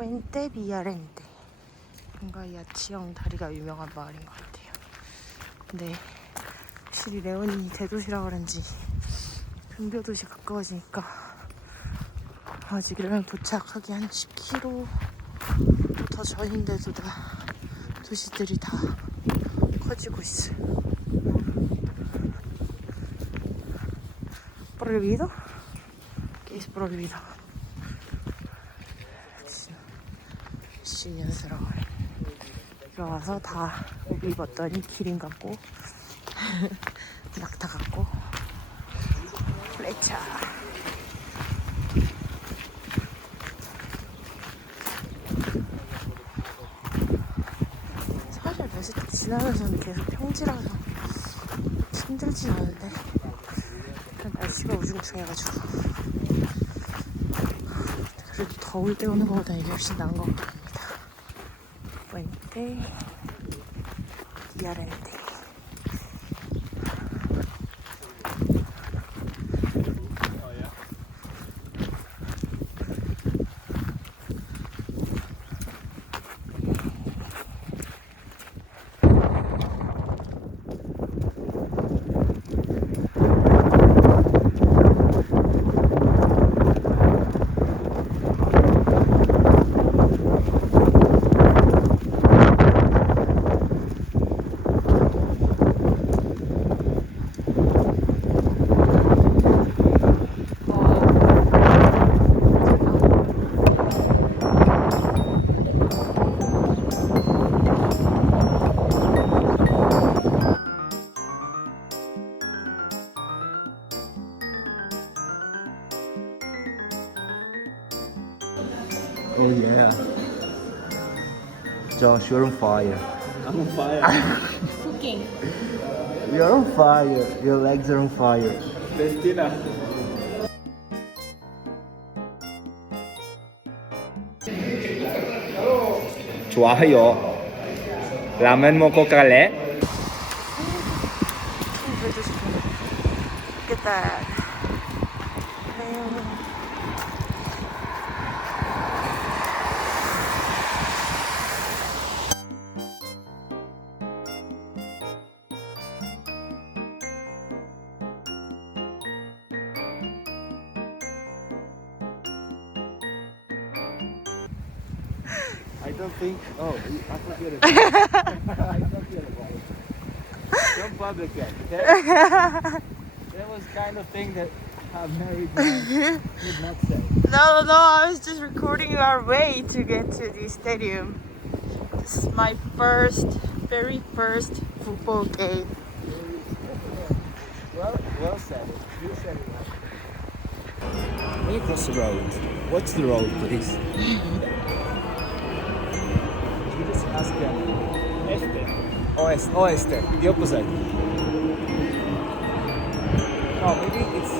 푸엔테 비아렌테. 뭔가 야치형 다리가 유명한 마을인 것 같아요. 근데 확실히 레온이 대도시라 그런지 근교도시 가까워지니까 아직 레온 도착하기 한 10km 더 전인데도 다 도시들이 다 커지고 있어요. Prohibido? ¿Qué es prohibido? 시년스러워. 들어와서 다 옷 입었더니 기린 같고 낙타 같고 플레차. 사실 메시지 지나면서는 계속 평지라서 힘들진 않은데 날씨가 우중충해가지고 그래도 더울 때 오는 것보다 이게 훨씬 나은 것 같습니다. Puente Villarente. Oh yeah. Josh, you're on fire. I'm on fire. Cooking. You're on fire. Your legs are on fire. Festina. 좋아요. 라면 먹고 갈래? 그래도 좋겠다. I don't think. Oh, I forget it. I forget about it. Don't publicate, okay? That was kind of thing that a married man would not say. No, I was just recording our way to get to the stadium. This is my very first football game. Well said. You said it right. When you cross the road, watch the road, please. You just ask them. Oeste. The opposite. No, maybe it's.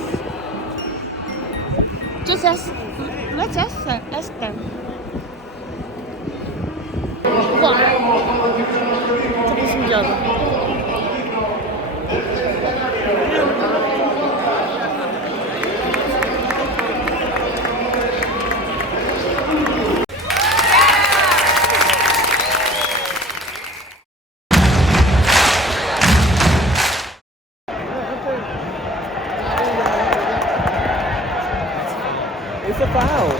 Just ask. Let's ask them. 우와. 되게 신기하다. It's a foul.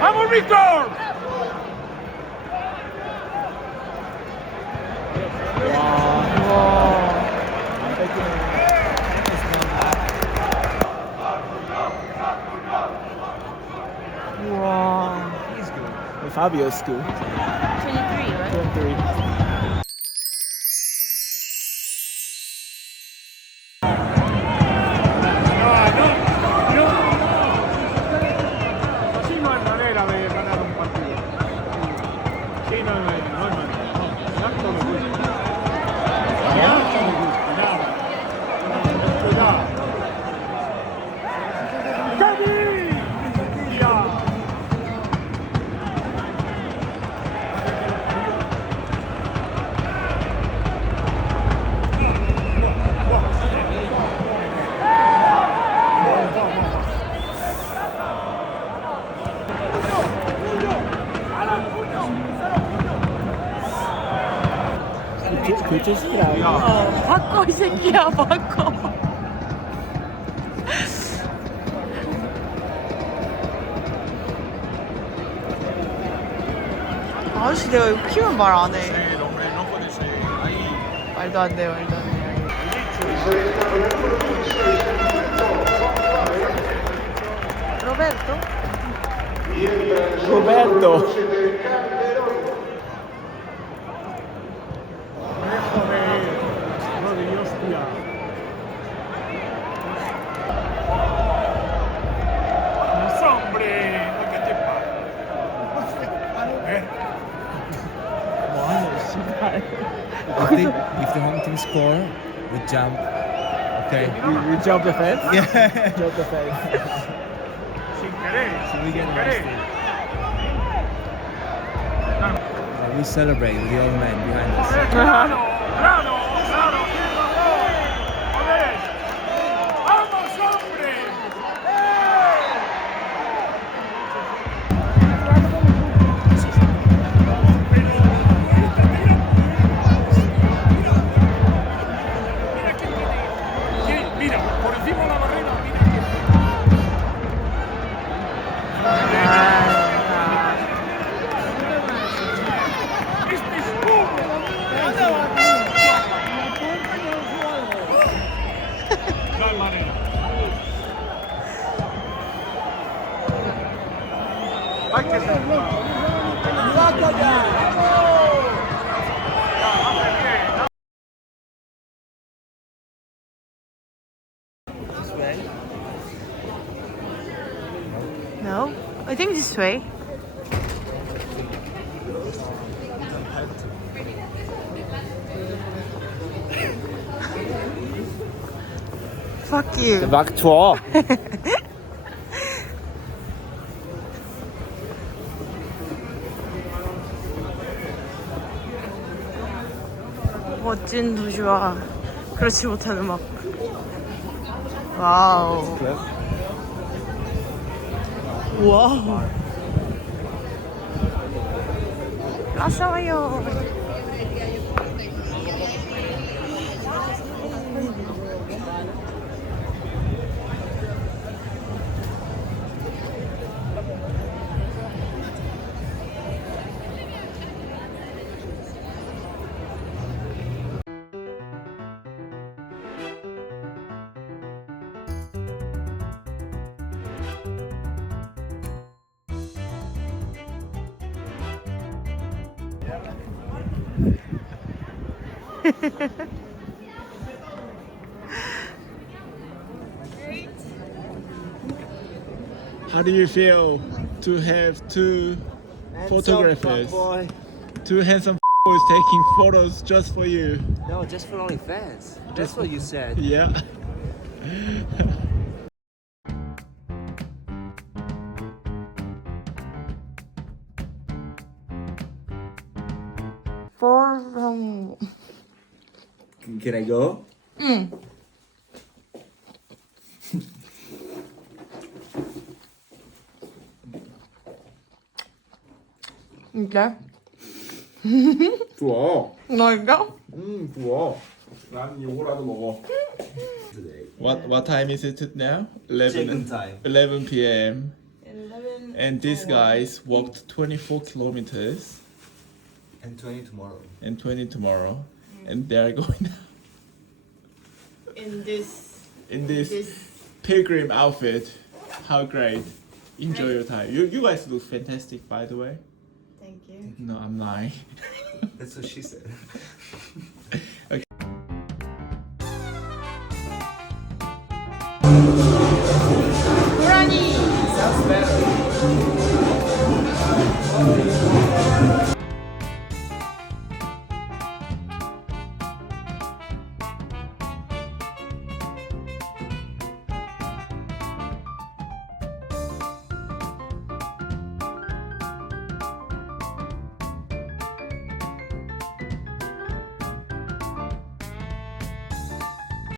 ¡Vamos, Víctor! He's good. Fabio's good. 23, right? 23. Así no hay manera de ganar un partido. Sí, no hay manera. Exacto, me gusta. Exacto, me gusta. Nada. Cuidado. 교체시키라. 바꿔 이 새끼야 바꿔. 아저씨 내가 이거 키우면 말 안 해. 말도 안 돼, 말도 안 돼. 로베르토? I think if the home team score, we jump. Okay. We jump the fence? Yeah. Jump the fence. So we get we celebrate with the old man behind us. No, I think this way. Fuck you. 막 줘. 멋진 도시와 그렇지 못한 음악. 와우. 와우. 왔어요. How do you feel to have two photographers? Two handsome boys taking photos just for you. No, just for OnlyFans. That's what you said. Yeah. From. Can I go? 응. 이제 좋아. 너 이거? 좋아. 난 요거라도 먹어. What time is it now? 11 time. 11 p.m. And these guys walked 24 kilometers And 20 tomorrow. and 20 tomorrow, and they are going In this. in this pilgrim outfit. How great! Enjoy your time. You guys look fantastic, by the way. Thank you. No, I'm lying. That's what she said. 고라니. Sounds better.